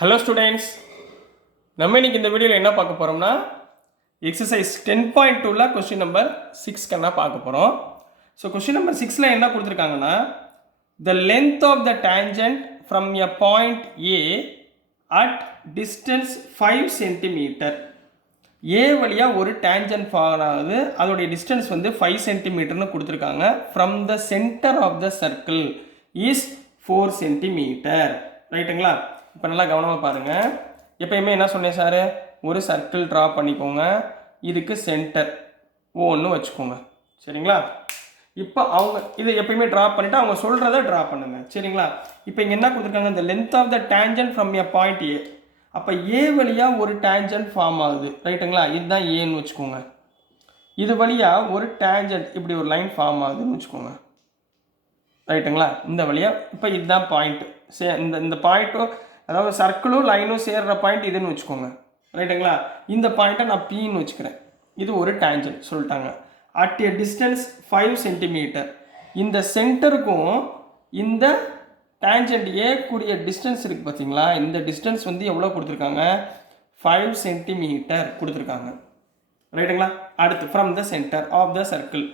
Hello students, நம்ம இன்னைக்கு இந்த வீடியோவில் என்ன பார்க்க போகிறோம்னா எக்ஸசைஸ் 10.2ல கொஸ்டின் நம்பர் 6 பார்க்க போகிறோம். ஸோ கொஸ்டின் நம்பர் 6ல் என்ன கொடுத்துருக்காங்கன்னா, the length of the tangent from a point A at distance 5 centimetre. A வழியாக ஒரு டேஞ்சன்ட் ஃபார் ஆகுது, அதோடைய டிஸ்டன்ஸ் வந்து 5 சென்டிமீட்டர்னு கொடுத்துருக்காங்க. From the centre of the circle is 4 centimetre. ரைட்டுங்களா? இப்போ நல்லா கவனமாக பாருங்கள். எப்பயுமே என்ன சொன்னேன் சார், ஒரு சர்க்கிள் ட்ரா பண்ணிக்கோங்க, இதுக்கு சென்டர் ஓன்னு வச்சுக்கோங்க. சரிங்களா? இப்போ அவங்க இதை எப்பயுமே ட்ரா பண்ணிவிட்டு அவங்க சொல்கிறத ட்ரா பண்ணுங்கள். சரிங்களா? இப்போ இங்கே என்ன கொடுத்துருக்காங்க, இந்த length of the tangent from a point A. அப்போ ஏ வழியாக ஒரு டேஞ்சன்ட் ஃபார்ம் ஆகுது. ரைட்டுங்களா? இதுதான் ஏன்னு வச்சுக்கோங்க. இது வழியாக ஒரு டேஞ்சன்ட் இப்படி ஒரு லைன் ஃபார்ம் ஆகுதுன்னு வச்சுக்கோங்க. ரைட்டுங்களா? இந்த வழியாக இப்போ இதுதான் பாயிண்ட்டு. இந்த பாயிண்ட்டும் அதாவது சர்க்கிளும் லைனும் சேர்கிற பாயிண்ட் இதுன்னு வச்சுக்கோங்க. ரைட்டுங்களா? இந்த பாயிண்ட்டை நான் பின்னு வச்சுக்கிறேன். இது ஒரு டேஞ்சன்ட் சொல்லிட்டாங்க. At a distance 5 centimetre. இந்த சென்டருக்கும் இந்த டேஞ்சன்ட் ஏ கூடிய டிஸ்டன்ஸ் இருக்குது பார்த்தீங்களா, இந்த டிஸ்டன்ஸ் வந்து எவ்வளோ கொடுத்துருக்காங்க, 5 சென்டிமீட்டர் கொடுத்துருக்காங்க. ரைட்டுங்களா? அடுத்து from the centre of the circle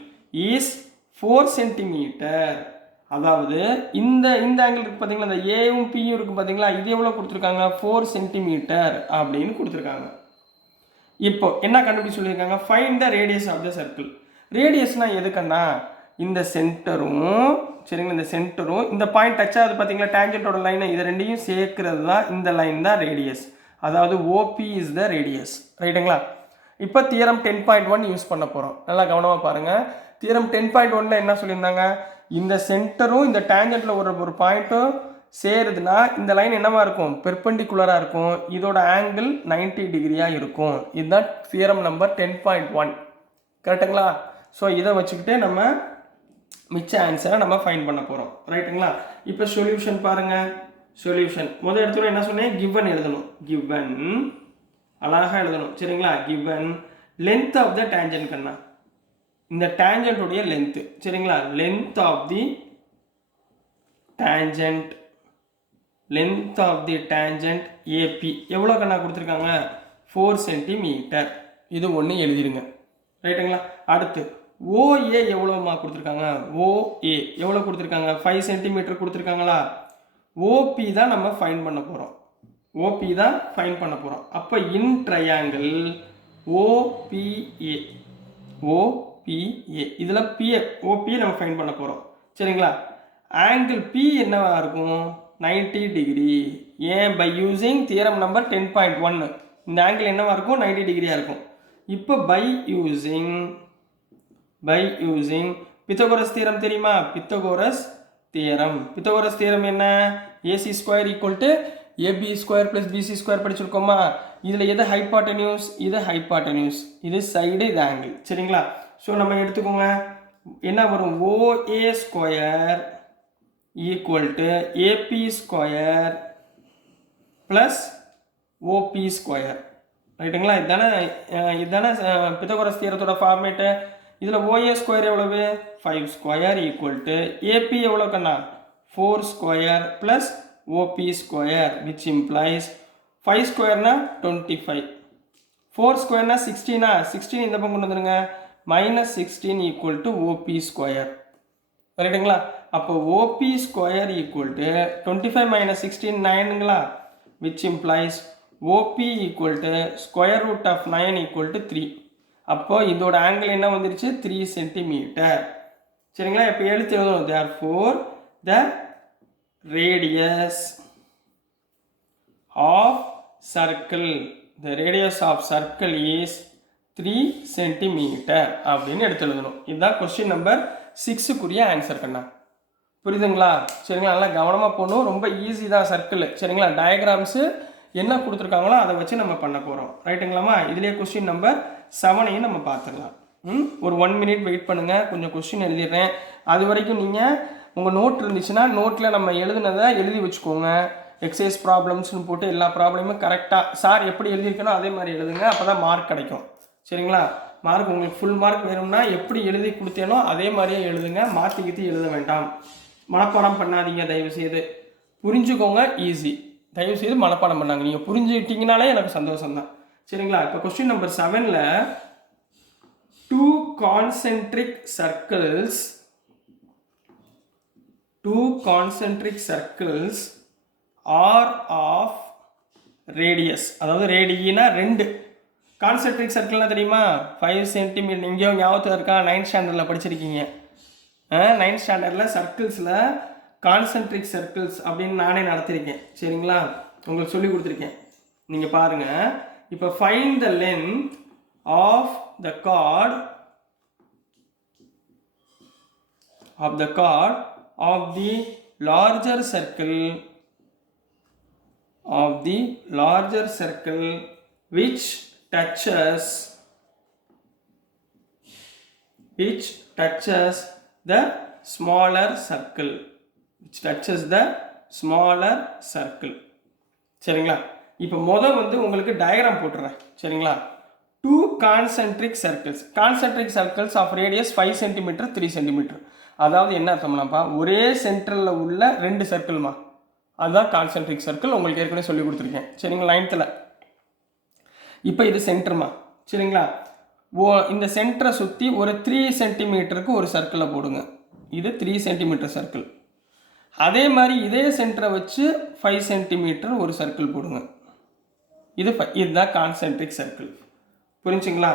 is 4 centimetre. அதாவது இந்த ஆங்கிள் இருக்குது பார்த்தீங்களா, இந்த ஏவும் பியும் இருக்குது பார்த்தீங்களா, இது எவ்வளோ கொடுத்துருக்காங்க, 4 சென்டிமீட்டர் அப்படின்னு கொடுத்துருக்காங்க. இப்போ என்ன கண்டுபிடிச்சு சொல்லியிருக்காங்க, find the radius of the circle. ரேடியஸ்னால் எதுக்குன்னா இந்த சென்டரும், சரிங்களா, இந்த சென்டரும் இந்த பாயிண்ட் டச் ஆகுது பார்த்தீங்களா டேஞ்சன்ட்டோட லைனை, இது ரெண்டையும் சேர்க்கிறது தான் இந்த லைன் தான் ரேடியஸ். அதாவது ஓபி இஸ் த ரேடியஸ். ரைட்டுங்களா? இப்போ தியரம் 10.1 யூஸ் பண்ண போகிறோம். நல்லா கவனமாக பாருங்கள். தியரம் 10.1ல் என்ன சொல்லியிருந்தாங்க, இந்த சென்டரும் இந்த டேஞ்சன்ட்டில் ஒரு பாயிண்ட்டும் சேருதுன்னா இந்த லைன் என்னவா இருக்கும், பெர்பெண்டிகுலராக இருக்கும். இதோட ஆங்கிள் 90 டிகிரியாக இருக்கும். இதுதான் தியரம் நம்பர் 10.1. கரெக்டுங்களா? ஸோ இதை வச்சுக்கிட்டே நம்ம மிச்ச ஆன்சரை நம்ம ஃபைண்ட் பண்ண போகிறோம். ரைட்டுங்களா? இப்போ சொல்யூஷன் பாருங்கள். சொல்யூஷன் முதல் இடத்துல என்ன சொன்னேன், கிவன் எழுதணும். கிவன் அழகாக எழுதணும். சரிங்களா? Given length of the tangent கண்ணா, இந்த டேஞ்சன்ட்டுடைய லென்த்து. சரிங்களா? Length of the tangent, length of the tangent AB எவ்வளோ கண்ணா கொடுத்துருக்காங்க, 4 சென்டிமீட்டர். இது ஒன்று எழுதிருங்க. ரைட்டுங்களா? அடுத்து ஓஏ எவ்வளோமா கொடுத்துருக்காங்க, ஓஏ எவ்வளோ கொடுத்துருக்காங்க, 5 சென்டிமீட்டர் கொடுத்துருக்காங்களா. ஓபி தான் நம்ம ஃபைன் பண்ண போகிறோம். ஓபி தான் ஃபைன் பண்ண போகிறோம். அப்போ இன் ட்ரையாங்கிள் ஓபிஏ, ஓபிஏ இதில் பிஏ ஓபியை நம்ம ஃபைன் பண்ண போகிறோம். சரிங்களா? ஆங்கிள் பி என்னவா இருக்கும், 90 டிகிரி. ஏன், பை யூஸிங் தியரம் நம்பர் 10.1 இந்த ஆங்கிள் என்னவா இருக்கும், 90 டிகிரியாக இருக்கும். இப்போ பை யூஸிங் பித்தகோரஸ் தியரம் தெரியுமா, பித்தகோரஸ் தியரம் என்ன, AC square equal to AB square plus BC square படிச்சிருக்கோமா. இதில் எது ஹைபாட்டன்யூஸ், இது ஹைபாட்டன்யூஸ், இது சைடு, இது ஆங்கிள். சரிங்களா? ஸோ நம்ம எடுத்துக்கோங்க, என்ன வரும், O A square equal to AB square plus O B square. ரைட்டுங்களா? இதுதானே பித்தகோரஸ் தியரத்தோட ஃபார்மேட்டு. இதில் ஓஏ ஸ்கொயர் எவ்வளவு, 5 ஸ்கொயர் ஈக்குவல் டு ஏபி எவ்வளோ கண்ணா, 4 square plus O B square, which implies 5 ஸ்கொயர்னா 25, 4 ஸ்கொயர்னா 16, 16 இந்த பக்கம் கொண்டு வந்துடுங்க, -16 ஈக்குவல் டு ஓபி ஸ்கொயர். ரைட்டுங்களா? அப்போ ஓபி ஸ்கொயர் ஈக்குவல் டு 25 - 16 9ங்களா, which implies OB equal to square root of 9 equal to 3. அப்போ இதோட ஆங்கிள் என்ன வந்துருச்சு, 3 சென்டிமீட்டர். சரிங்களா? இப்போ எழுத்து எழுதணும், therefore the radius of circle is 3 centimetre அப்படின்னு எடுத்து எழுதணும். இதுதான் கொஸ்டின் நம்பர் 6க்குரிய ஆன்சர் கண்ணா. புரியுதுங்களா? சரிங்களா? நல்லா கவனமாக போகணும். ரொம்ப ஈஸி தான் சர்க்கிள். சரிங்களா? டயக்ராம்ஸு என்ன கொடுத்துருக்காங்களோ அதை வச்சு நம்ம பண்ண போகிறோம். ரைட்டுங்களாமா? இதுலேயே கொஸ்டின் நம்பர் 7ஐயும் நம்ம பார்த்துக்கலாம். ஒரு 1 மினிட் வெயிட் பண்ணுங்கள், கொஞ்சம் கொஸ்டின் எழுதிடுறேன். அது வரைக்கும் நீங்கள் உங்கள் நோட் இருந்துச்சுன்னா நோட்டில் நம்ம எழுதுனதை எழுதி வச்சுக்கோங்க. எக்ஸசைஸ் ப்ராப்ளம்ஸ்னு போட்டு எல்லா ப்ராப்ளமும் கரெக்டாக சார் எப்படி எழுதியிருக்கணும் அதே மாதிரி எழுதுங்க. அப்போ தான் மார்க் கிடைக்கும். சரிங்களா? மார்க் உங்களுக்கு ஃபுல் மார்க் வேணும்னா எப்படி எழுதி கொடுத்தேனோ அதே மாதிரியே எழுதுங்க. மாற்றி எழுத வேண்டாம். மனப்பாடம் பண்ணாதீங்க தயவுசெய்து. புரிஞ்சுக்கோங்க, ஈஸி. தயவு செய்து மனப்பாடம் பண்ணாங்க. நீங்கள் புரிஞ்சுக்கிட்டீங்கனாலே எனக்கு சந்தோஷம் தான். சரிங்களா? இப்போ question number 7ல் 2 concentric circles are of radius, அதாவது ரேடியினா 2 கான்சென்ட்ரிக் சர்க்கிள்னா தெரியுமா? 5 சென்டிமீட்டர். இங்கேயோ ஞாபகத்தில் இருக்கா? 9th ஸ்டாண்டர்டில் படிச்சிருக்கீங்க. 9th ஸ்டாண்டர்டில் சர்க்கிள்ஸில் கான்சென்ட்ரிக் சர்க்கிள்ஸ் அப்படின்னு நானே நடத்திருக்கேன். சரிங்களா? உங்களுக்கு சொல்லி கொடுத்துருக்கேன். நீங்கள் பாருங்கள். இப்போ find the length of the chord of the larger circle which touches the smaller circle. சரிங்களா? இப்போ வந்து உங்களுக்கு டயக்ராம் போட்டுறேன். சரிங்களா? 2 concentric circles of radius 5 cm 3 cm. அதாவது என்ன அர்த்தம்னாப்பா, ஒரே சென்டரில் உள்ள 2 சர்க்கிள்மா, அதுதான் கான்சென்ட்ரிக் சர்க்கிள். உங்களுக்கு ஏற்கனவே சொல்லி கொடுத்துருக்கேன். சரிங்களா? 9th. இப்போ இது சென்டர்மா. சரிங்களா? இந்த சென்டரை சுற்றி ஒரு 3 சென்டிமீட்டருக்கு ஒரு சர்க்கிளை போடுங்க. இது 3 சென்டிமீட்டர் சர்க்கிள். அதே மாதிரி இதே சென்டரை வச்சு 5 சென்டிமீட்டர் ஒரு சர்க்கிள் போடுங்க. இதுதான் கான்சென்ட்ரிக் சர்க்கிள். புரிஞ்சுங்களா?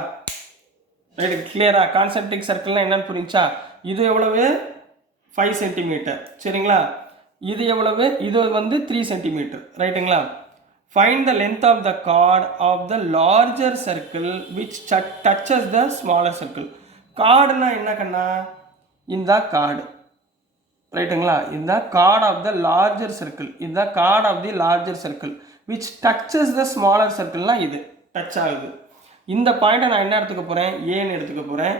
ரைட், கிளியரா? கான்சென்ட்ரிக் சர்க்கிள்னா என்னன்னு புரிஞ்சா? இது எவ்வளவு? 5 சென்டிமீட்டர். சரிங்களா? இது எவ்வளவு? இது 3 சென்டிமீட்டர். ரைட்டுங்களா? Find the length of the chord of the larger circle which touches the smaller circle. கார்டுனா என்ன கண்ணா? இந்த கார்டு. ரைட்டுங்களா? இந்த chord of the larger circle. இந்த chord of the larger circle which touches the smaller சர்க்கிள்னா இது டச் ஆகுது. இந்த பாயிண்ட்டை நான் என்ன எடுத்துக்க போகிறேன்? ஏன்னு எடுத்துக்க போகிறேன்.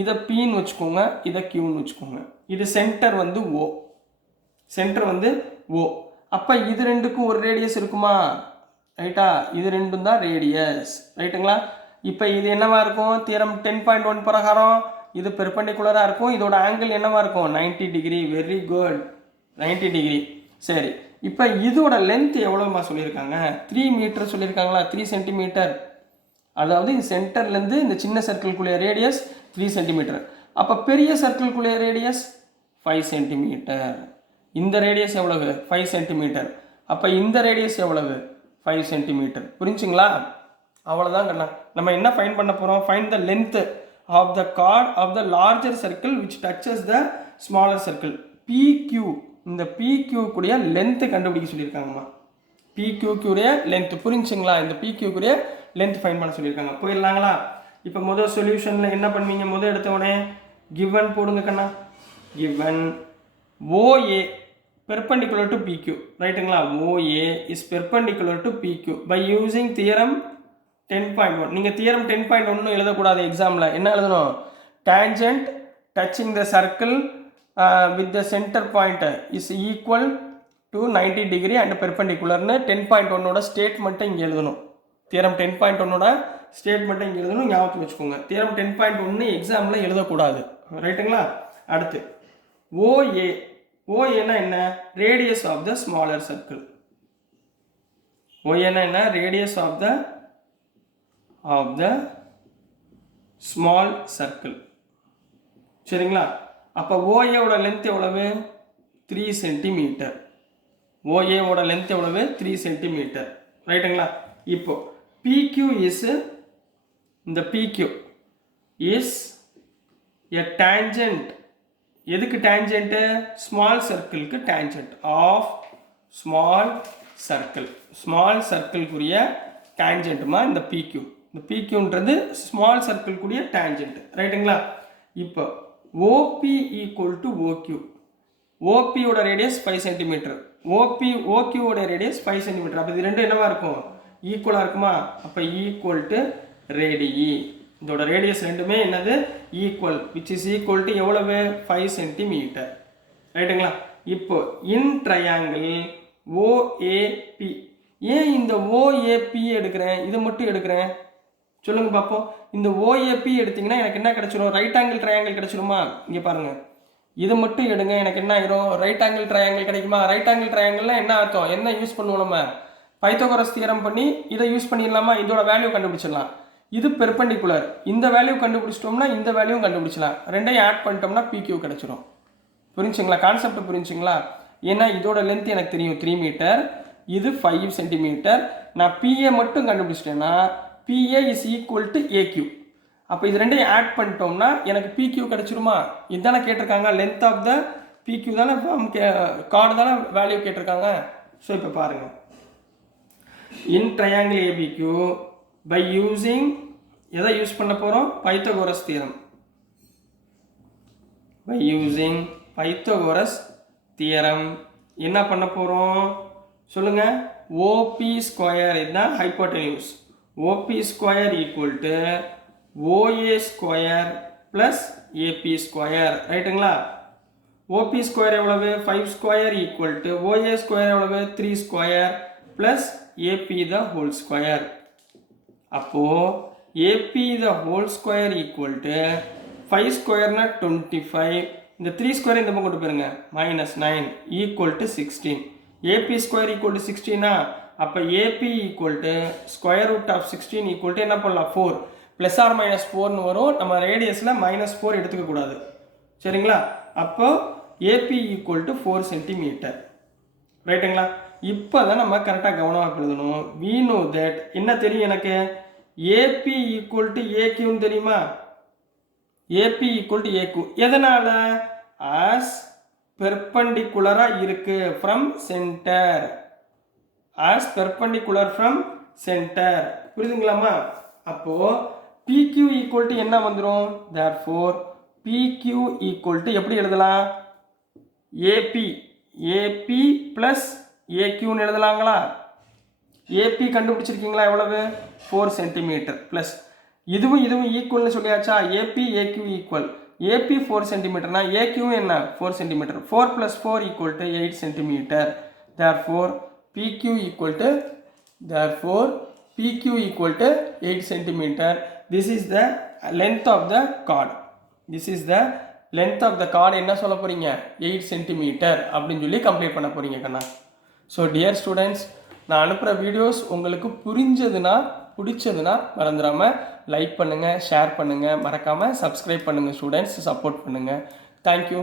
இதை Pன்னு வச்சுக்கோங்க, இதை Qன்னு வச்சுக்கோங்க. இது சென்டர் O. O. அப்போ இது ரெண்டுக்கும் ஒரு ரேடியஸ் இருக்குமா? ரைட்டா? இது ரெண்டும் தான் ரேடியஸ். ரைட்டுங்களா? இப்போ இது என்னவா இருக்கும்? தியரம் 10.1 பிரகாரம் இது பெர்பெண்டிகுலராக இருக்கும். இதோட ஆங்கிள் என்னவா இருக்கும்? 90 டிகிரி. Very good, 90 degree. சரி, இப்போ இதோட லென்த் எவ்வளோமா சொல்லியிருக்காங்க? 3 மீட்டர் சொல்லியிருக்காங்களா? 3 சென்டிமீட்டர். அதாவது இந்த சென்டர்லேருந்து இந்த சின்ன சர்க்கிள்குள்ளே ரேடியஸ் 3 சென்டிமீட்டர். அப்போ பெரிய சர்க்கிள்குள்ளே ரேடியஸ் 5 சென்டிமீட்டர். இந்த ரேடியஸ் எவ்வளவு? 5 சென்டிமீட்டர். அப்போ இந்த ரேடியஸ் எவ்வளவு? 5 சென்டிமீட்டர். புரிஞ்சுங்களா? அவ்வளோதான் கண்ணா. நம்ம என்ன ஃபைண்ட் பண்ண போகிறோம்? Find the length of the chord of the larger circle which touches the smaller circle. PQ. இந்த PQ கூடிய லென்த்து கண்டுபிடிக்க சொல்லியிருக்காங்கம்மா. PQ கூடிய லென்த். புரிஞ்சுங்களா? இந்த PQ கூடிய லென்த் ஃபைண்ட் பண்ண சொல்லியிருக்காங்க. போயிடலாங்களா? இப்போ முதல் சொல்யூஷனில் என்ன பண்ணுவீங்க? முதல் எடுத்த உடனே கிவன் போடுங்க கண்ணா. Given OA perpendicular to PQ. ரைட்டுங்களா? OA is perpendicular to PQ by using theorem 10.1. நீங்கள் தியரம் 10.1 எழுதக்கூடாது எக்ஸாமில். என்ன எழுதணும்? tangent touching the circle with the center point is equal to 90 degree and perpendicularன்னு 10.1ஓட ஸ்டேட்மெண்ட்டை இங்கே எழுதணும். தியரம் 10.1ஓட ஸ்டேட்மெண்ட்டை இங்கே எழுதணும். ஞாபகத்தில் வச்சுக்கோங்க. தியரம் 10.1 எக்ஸாமில் எழுதக்கூடாது. ரைட்டுங்களா? அடுத்து OAனா என்ன? Radius of the smaller circle. OAனா என்ன? Radius of the small circle. சரிங்களா? அப்போ OAவோட லென்த் எவ்வளவு? 3 சென்டிமீட்டர். OAவோட லென்த் எவ்வளவு? 3 சென்டிமீட்டர். ரைட்டுங்களா? இப்போ PQ is இந்த PQ is a tangent. எதுக்கு டேஞ்சென்ட்டு? ஸ்மால் சர்க்கிளுக்கு டேஞ்சென்ட் ஆஃப் ஸ்மால் சர்க்கிள்குரிய டேஞ்சென்ட்டுமா இந்த PQ. இந்த PQன்றது ஸ்மால் சர்க்கிள்குரிய டேஞ்சென்ட். ரைட்டுங்களா? இப்போ OP ஈக்குவல் டு OQ. OPயோட ரேடியஸ் 5 சென்டிமீட்டர். OQவோட ரேடியஸ் 5 சென்டிமீட்டர். அப்போ இது ரெண்டும் என்னவா இருக்கும்? ஈக்குவலாக இருக்குமா? அப்போ ஈக்குவல் டு ரேடியி. இதோட ரேடியஸ் ரெண்டுமே என்னது? Equal. Which is equal to எவ்வளவு? 5 சென்டிமீட்டர். ரைட்டுங்களா? இப்போ இன் ட்ரையாங்கிள் OAP. ஏன் இந்த OAP எடுக்கிறேன்? இது மட்டும் எடுக்கிறேன்? சொல்லுங்க பார்ப்போம். இந்த OAP எடுத்தீங்கன்னா எனக்கு என்ன கிடைச்சிடும்? ரைட் ஆங்கிள் ட்ரையாங்கிள் கிடைச்சிருமா? இங்கே பாருங்க, இது மட்டும் எடுங்க, எனக்கு என்ன ஆயிரும்? ரைட் ஆங்கிள் ட்ரையாங்கிள் கிடைக்குமா? ரைட் ஆங்கிள் ட்ரையாங்கிள்னா என்ன அர்த்தம்? என்ன யூஸ் பண்ணுவோம் நம்ம? பைத்தகோரஸ் தியரம் பண்ணி இதை யூஸ் பண்ணிடலாமா, இதோட வேல்யூ கண்டுபிடிச்சிடலாம். இது பெர்பெண்டிகுலர், இந்த வேல்யூ கண்டுபிடிச்சிட்டோம்னா இந்த வேல்யூ கண்டுபிடிச்சலாம். ரெண்டையும் ஆட் பண்ணிட்டோம்னா PQ கிடைச்சிரும். புரிஞ்சுங்களா, கான்செப்ட் புரிஞ்சுங்களா? ஏன்னா இதோட லென்த் எனக்கு தெரியும் 3 மீட்டர், இது 5 சென்டிமீட்டர். நான் PA மட்டும் கண்டுபிடிச்சிட்டேன்னா PA is equal to AQ. அப்போ இது ரெண்டையும் ஆட் பண்ணிட்டோம்னா எனக்கு PQ கிடைச்சிருமா? இதுதானே கேட்டிருக்காங்க. லென்த் ஆஃப் த PQ தானே கார்டு தானே வேல்யூ கேட்டிருக்காங்க. ஸோ இப்போ பாருங்கள், in triangle ABQ by using எதை யூஸ் பண்ண போகிறோம், Pythagoras theorem. By using Pythagoras theorem என்ன பண்ண போகிறோம் சொல்லுங்கள். OP ஸ்கொயர் இதுதான் hypotenuse. OP square equal to OA square plus AP square. ரைட்டுங்களா? OP ஸ்கொயர் எவ்வளவு 5 square equal to OA square எவ்வளவு 3 square plus AP the whole square. அப்போது AP the whole square equal to 5 ஸ்கொயர்னா 25, இந்த 3 square இந்த பக்கம் கொண்டு போயிருங்க -9 equal to 16. AP square equal to 16. அப்போ AP equal to square root of 16 equal to என்ன பண்ணலாம் 4 ப்ளஸ் ஆர் -4ன்னு வரும். நம்ம ரேடியஸில் -4 எடுத்துக்கக்கூடாது. சரிங்களா? அப்போ AP ஈக்குவல் டு 4 சென்டிமீட்டர். ரைட்டுங்களா? இப்போ தான் நம்ம கரெக்டாக கவனமாக எழுதணும். we know that என்ன தெரியும் எனக்கு, AP ஈக்குவல் டு AQன்னு தெரியுமா? AP ஈக்குவல் டு AQ எதனால்? ஆஸ் பெர்பெண்டிகுலராக இருக்குது from centre. As perpendicular from centre. புரியுதுங்களாமா? அப்போது PQ ஈக்குவல் டு என்ன வந்துடும், therefore PQ ஈக்குவல் டு எப்படி எழுதலாம், AP ப்ளஸ் AQன்னு எழுதலாங்களா? AP கண்டுபிடிச்சிருக்கீங்களா எவ்வளவு 4 சென்டிமீட்டர் ப்ளஸ் இதுவும் ஈக்குவல்னு சொல்லியாச்சா. AP AQ equal. AP 4 சென்டிமீட்டர்னா AQ என்ன 4 centimetre. 4 + 4 equal to 8 centimetre. therefore PQ equal to 8 centimetre. this is the length of the cord. Length of the cord என்ன சொல்ல போகிறீங்க 8 சென்டிமீட்டர் அப்படின்னு சொல்லி கம்ப்ளீட் பண்ண போகிறீங்க கண்ணா. ஸோ டியர் ஸ்டூடெண்ட்ஸ், நான் அனுப்புகிற வீடியோஸ் உங்களுக்கு பிடிச்சதுன்னா மறந்துடாமல் லைக் பண்ணுங்கள், ஷேர் பண்ணுங்கள், மறக்காமல் சப்ஸ்கிரைப் பண்ணுங்கள். ஸ்டூடெண்ட்ஸ் சப்போர்ட் பண்ணுங்கள். தேங்க்யூ.